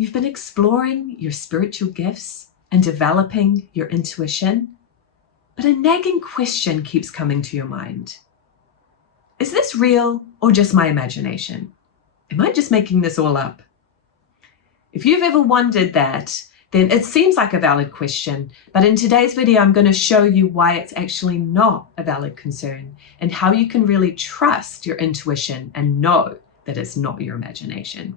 You've been exploring your spiritual gifts and developing your intuition, but a nagging question keeps coming to your mind. Is this real or just my imagination? Am I just making this all up? If you've ever wondered that, then it seems like a valid question, but in today's video, I'm going to show you why it's actually not a valid concern and how you can really trust your intuition and know that it's not your imagination.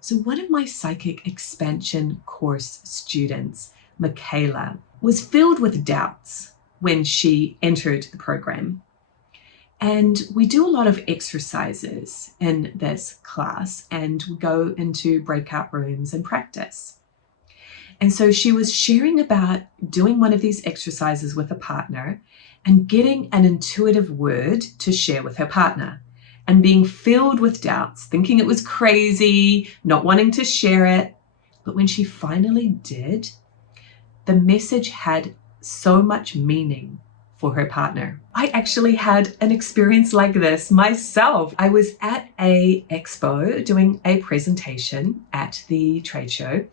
So one of my psychic expansion course students, Michaela, was filled with doubts when she entered the program. And we do a lot of exercises in this class, and we go into breakout rooms and practice. And so she was sharing about doing one of these exercises with a partner and getting an intuitive word to share with her partner and being filled with doubts, thinking it was crazy, not wanting to share it. But when she finally did, the message had so much meaning for her partner. I actually had an experience like this myself. I was at a expo doing a presentation at the trade show,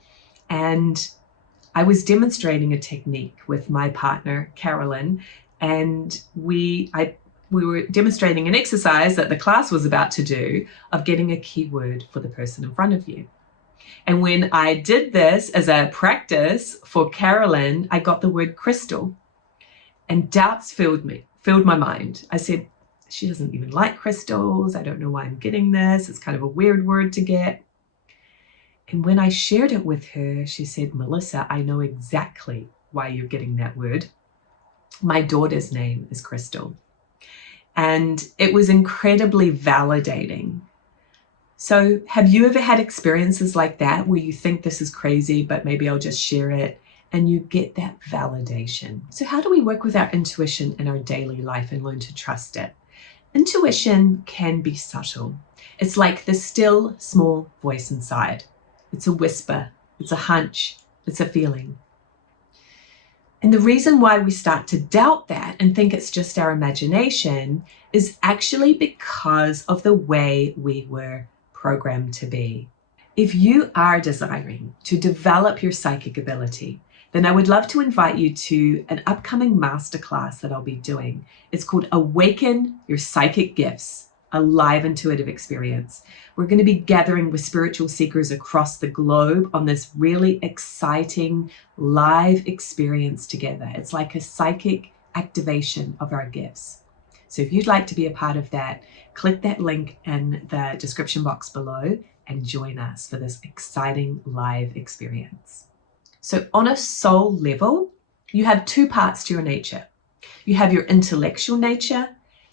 and I was demonstrating a technique with my partner, Carolyn, and we were demonstrating an exercise that the class was about to do of getting a keyword for the person in front of you. And when I did this as a practice for Carolyn, I got the word crystal, and doubts filled my mind. I said, she doesn't even like crystals. I don't know why I'm getting this. It's kind of a weird word to get. And when I shared it with her, she said, Melissa, I know exactly why you're getting that word. My daughter's name is Crystal. And it was incredibly validating. So have you ever had experiences like that where you think this is crazy, but maybe I'll just share it, and you get that validation? So how do we work with our intuition in our daily life and learn to trust it? Intuition can be subtle. It's like the still, small voice inside. It's a whisper, it's a hunch, it's a feeling. And the reason why we start to doubt that and think it's just our imagination is actually because of the way we were programmed to be. If you are desiring to develop your psychic ability, then I would love to invite you to an upcoming masterclass that I'll be doing. It's called Awaken Your Psychic Gifts, a live intuitive experience. We're going to be gathering with spiritual seekers across the globe on this really exciting live experience together. It's like a psychic activation of our gifts. So if you'd like to be a part of that, click that link in the description box below and join us for this exciting live experience. So on a soul level, you have two parts to your nature. You have your intellectual nature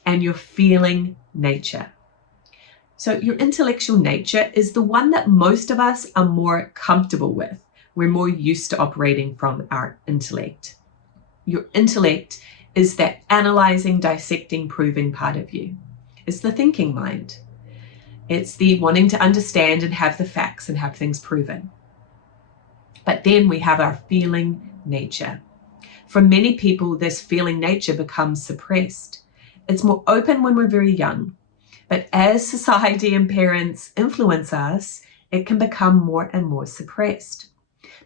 and your feeling nature. So your intellectual nature is the one that most of us are more comfortable with. We're more used to operating from our intellect. Your intellect is that analyzing, dissecting, proving part of you. It's the thinking mind. It's the wanting to understand and have the facts and have things proven. But then we have our feeling nature. For many people, this feeling nature becomes suppressed. It's more open when we're very young. But as society and parents influence us, it can become more and more suppressed.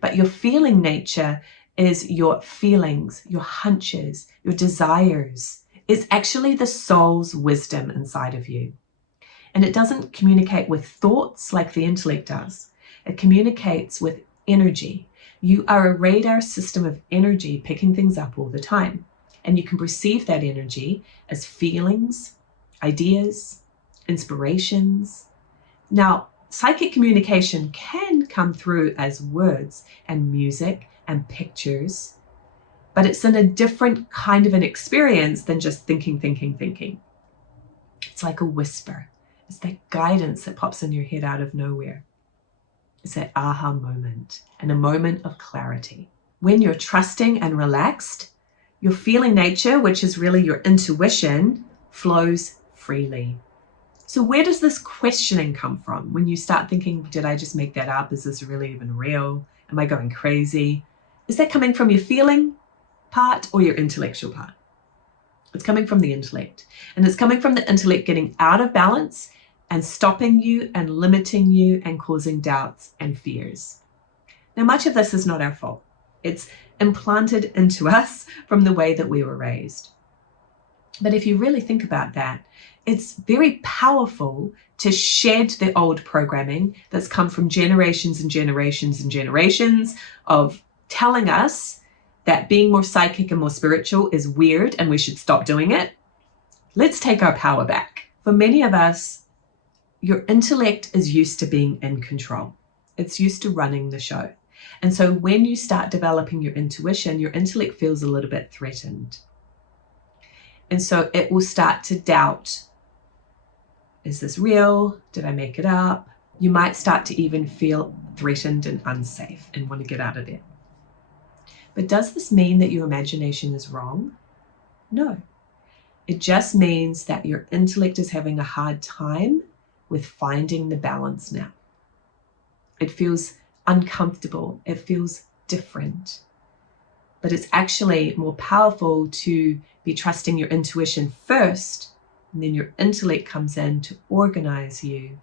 But your feeling nature is your feelings, your hunches, your desires. It's actually the soul's wisdom inside of you. And it doesn't communicate with thoughts like the intellect does. It communicates with energy. You are a radar system of energy picking things up all the time. And you can perceive that energy as feelings, ideas, inspirations. Now, psychic communication can come through as words and music and pictures, but it's in a different kind of an experience than just thinking. It's like a whisper. It's that guidance that pops in your head out of nowhere. It's that aha moment and a moment of clarity. When you're trusting and relaxed, your feeling nature, which is really your intuition, flows freely. So where does this questioning come from? When you start thinking, did I just make that up? Is this really even real? Am I going crazy? Is that coming from your feeling part or your intellectual part? It's coming from the intellect. And it's coming from the intellect getting out of balance and stopping you and limiting you and causing doubts and fears. Now, much of this is not our fault. It's implanted into us from the way that we were raised. But if you really think about that, it's very powerful to shed the old programming that's come from generations and generations and generations of telling us that being more psychic and more spiritual is weird and we should stop doing it. Let's take our power back. For many of us, your intellect is used to being in control. It's used to running the show. And so when you start developing your intuition, your intellect feels a little bit threatened. And so it will start to doubt, is this real? Did I make it up? You might start to even feel threatened and unsafe and want to get out of there. But does this mean that your imagination is wrong? No. It just means that your intellect is having a hard time with finding the balance now. It feels uncomfortable. It feels different. But it's actually more powerful to be trusting your intuition first, and then your intellect comes in to organize you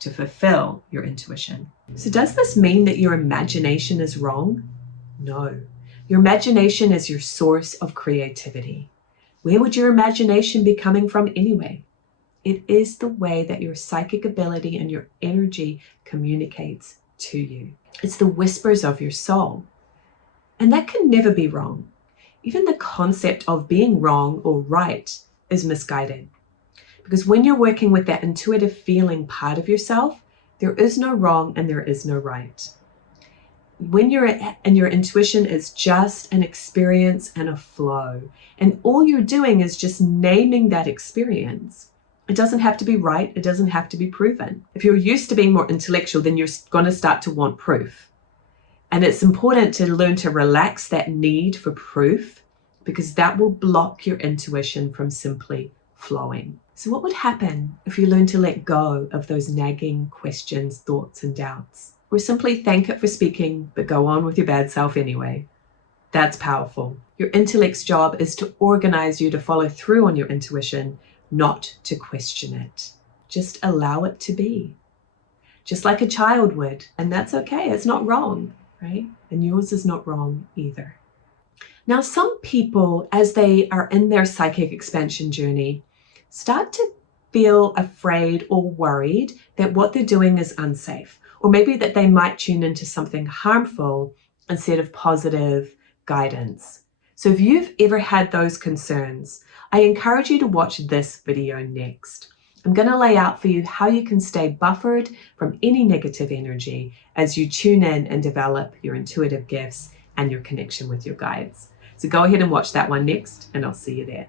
to fulfill your intuition. So does this mean that your imagination is wrong? No. Your imagination is your source of creativity. Where would your imagination be coming from anyway? It is the way that your psychic ability and your energy communicates to you. It's the whispers of your soul. And that can never be wrong. Even the concept of being wrong or right is misguided. Because when you're working with that intuitive feeling part of yourself, there is no wrong and there is no right. When your intuition is just an experience and a flow, and all you're doing is just naming that experience. It doesn't have to be right. It doesn't have to be proven. If you're used to being more intellectual, then you're going to start to want proof. And it's important to learn to relax that need for proof, because that will block your intuition from simply flowing. So what would happen if you learn to let go of those nagging questions, thoughts, and doubts? Or simply thank it for speaking, but go on with your bad self anyway? That's powerful. Your intellect's job is to organize you to follow through on your intuition, not to question it. Just allow it to be. Just like a child would. And that's okay. It's not wrong, right? And yours is not wrong either. Now, some people, as they are in their psychic expansion journey, start to feel afraid or worried that what they're doing is unsafe, or maybe that they might tune into something harmful instead of positive guidance. So if you've ever had those concerns, I encourage you to watch this video next. I'm going to lay out for you how you can stay buffered from any negative energy as you tune in and develop your intuitive gifts and your connection with your guides. So go ahead and watch that one next, and I'll see you there.